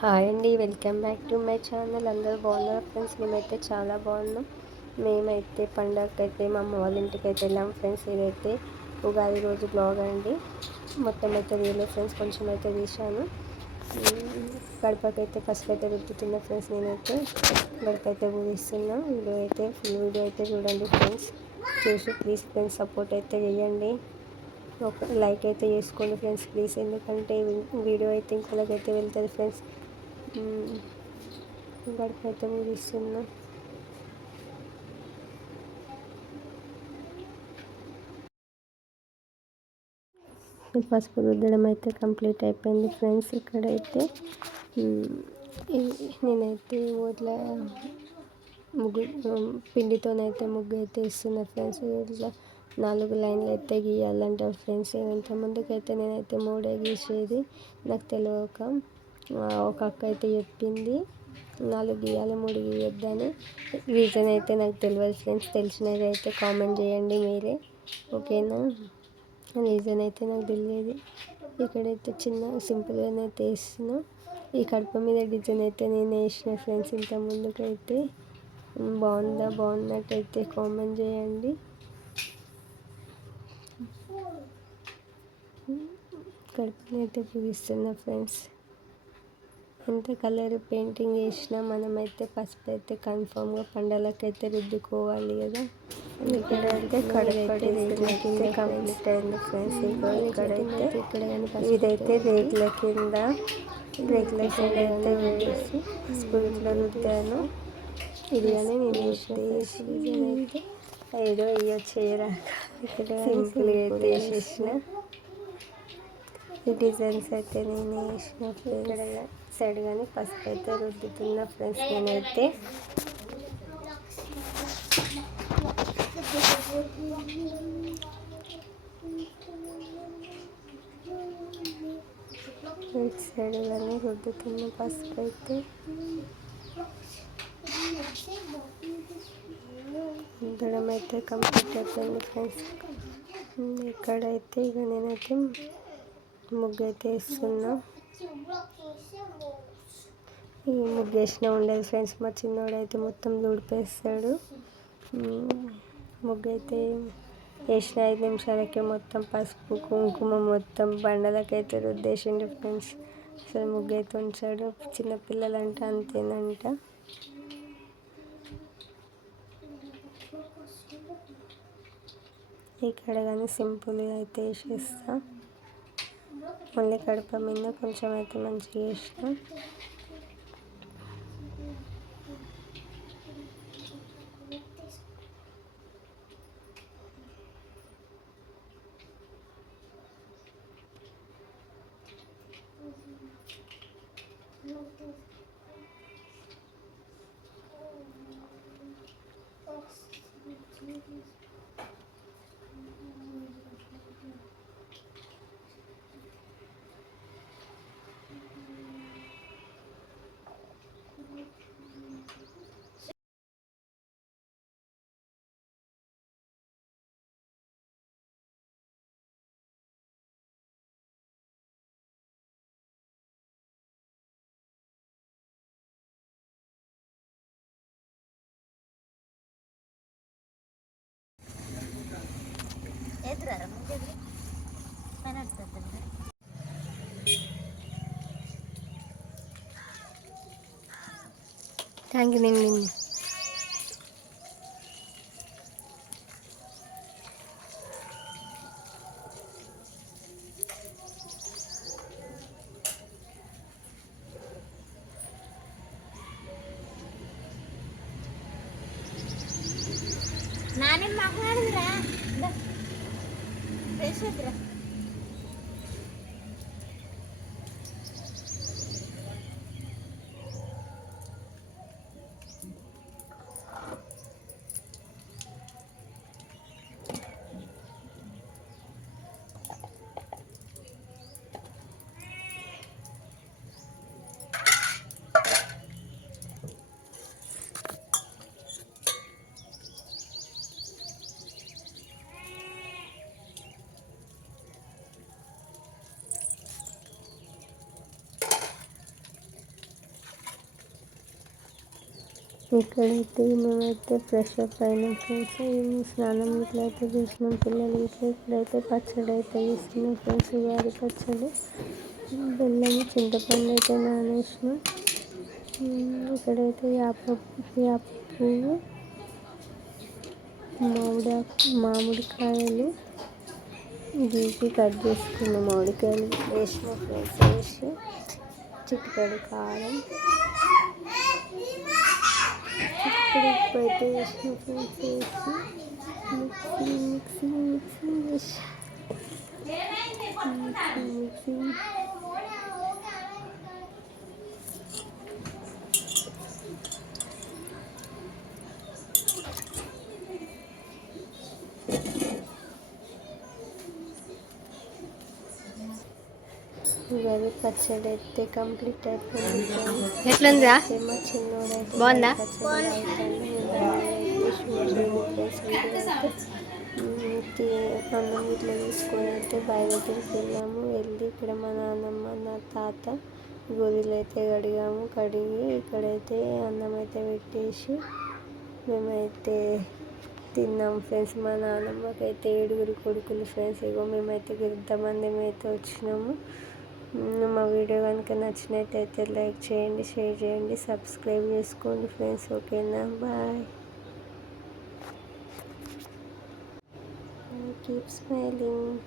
Hi అండి, welcome back to my channel. అందరూ బాగున్నారు ఫ్రెండ్స్. మేమైతే చాలా బాగున్నాం. మేమైతే పండగకి అయితే మా అమ్మ వాళ్ళ ఇంటికి అయితే వెళ్ళాం ఫ్రెండ్స్. ఇదైతే ఉగాది రోజు బ్లాగ్ అండి. మొత్తం అయితే రియల్ ఫ్రెండ్స్, కొంచెం అయితే తీశాను. గడపకైతే పసుపు అయితే రుద్దుతున్నా ఫ్రెండ్స్. నేనైతే గడపైతే పూజిస్తున్నా. ఫుల్ వీడియో అయితే చూడండి ఫ్రెండ్స్. చూసి ప్లీజ్ ఫ్రెండ్స్ సపోర్ట్ అయితే చేయండి. ఒక లైక్ అయితే చేసుకోండి ఫ్రెండ్స్ ప్లీజ్, ఎందుకంటే వీడియో అయితే ఇంకొకరికైతే వెళ్తుంది ఫ్రెండ్స్. గడపైతే పూజిస్తున్నా. పసుపు రుద్దడం అయితే కంప్లీట్ అయిపోయింది ఫ్రెండ్స్. ఇక్కడైతే నేనైతే ఊర్లో ముగ్గు పిండితోనైతే ముగ్గు అయితే ఇస్తున్నా ఫ్రెండ్స్. ఇట్లా 4 లైన్లు అయితే గీయాలంటారు ఫ్రెండ్స్. ఇంతకుముందుకైతే నేనైతే 3 గీసేది. నాకు తెలియక ఒక అక్క అయితే చెప్పింది 4 గీయాలి 3 గీయొద్దని. రీజన్ అయితే నాకు తెలియదు ఫ్రెండ్స్. తెలిసినది అయితే కామెంట్ చేయండి మీరే, ఓకేనా? రీజన్ అయితే నాకు తెలియదు. ఇక్కడైతే చిన్న సింపుల్గానే అయితే వేస్తున్నా. ఈ కడప మీద డిజైన్ అయితే నేను వేసిన ఫ్రెండ్స్. ఇంత ముందుకైతే బాగున్నట్టయితే కామెంట్ చేయండి. కడపని అయితే పూజిస్తున్నా ఫ్రెండ్స్. ఎంత కలర్ పెయింటింగ్ వేసినా మనమైతే పసుపు అయితే కన్ఫామ్గా పండగలకైతే రుద్దుకోవాలి కదా. ఇక్కడైతే కింద కంప్లీట్ అయింది ఫ్రెండ్స్. ఇదైతే రేకుల కింద అయితే వేసి స్కూల్లో రుద్దాను. ఇది అని నేను అయితే ఏదో ఇయ్యో చేయరా సింపుల్గా అయితే వేసేసిన. ఈ డిజైన్స్ అయితే నేను వేసిన ఇక్కడ సైడ్ కానీ పసుపు అయితే రుద్దుతున్న ఫ్రెండ్స్. నేనైతే ఇటు సైడ్ కానీ రుద్దుతున్న పసుపు అయితే. రుద్దడం అయితే కంప్లీట్ అయిపోయింది ఫ్రెండ్స్. ఇక్కడైతే ఇక నేనైతే ముగ్గు అయితే వేస్తున్నా. ఈ ముగ్గు వేసినా ఉండదు ఫ్రెండ్స్. మా చిన్నోడైతే మొత్తం దుడిపేస్తాడు. ముగ్గు అయితే వేసిన 5 నిమిషాలకే మొత్తం పసుపు కుంకుమ మొత్తం బండలకైతే రుద్దేసిండు ఫ్రెండ్స్. అసలు ముగ్గు అయితే ఉంచాడు. చిన్నపిల్లలంట అంతేనంట. ఇక్కడ కానీ సింపుల్గా అయితే వేసేస్తా. మళ్ళీ కడప మీద కొంచెం అయితే మంచిగా వేసిన. Thank you. నేను ನಾನೇನು ಮಾತಾಡಿದ್ರ ಬೇಸಿದ್ರ ఇక్కడైతే మేమైతే ఫ్రెష్ అప్ అయినాం ఫ్రెండ్స్. స్నానం ఇట్లా అయితే చేసినాం పిల్లలు ఇట్లా. ఇక్కడైతే పచ్చడి అయితే చేస్తున్నాం ఫ్రెండ్స్, ఉగాది పచ్చడి. బెల్లము చింతపండు అయితే నానేసినాం. ఇక్కడైతే యాప పువ్వు, మామిడికాయలు గీకి కట్ చేసుకున్న మామిడికాయలు వేసిన ఫ్రెండ్స్. వేసి చిటికెడు కారం, చిటికెడు ఉప్పు అయితే వేసిన ఫ్రెండ్స్. వేసి మిక్సింగ్ చేసి మిక్సింగ్ ఉగాది పచ్చడి అయితే కంప్లీట్ అయిపోయింది. ఎట్లుందిరా? మా చిన్నోడైతే బాగుందా? పచ్చడి అన్నం ఇట్లా తీసుకొని అయితే బావి దగ్గరికి వెళ్ళాము. వెళ్ళి ఇక్కడ మా నాన్నమ్మ నా తాత గోరీలు అయితే కడిగి ఇక్కడైతే అన్నం అయితే పెట్టేసి మేమైతే తిన్నాం ఫ్రెండ్స్. మా నాన్నమ్మకైతే 7 కొడుకులు ఫ్రెండ్స్. ఇగో మేమైతే ఇంతమంది అయితే వచ్చినాము. మా వీడియో కనుక నచ్చినట్టయితే లైక్ చేయండి, షేర్ చేయండి, సబ్స్క్రైబ్ చేసుకోండి ఫ్రెండ్స్. ఓకేనా, బాయ్. Keep smiling.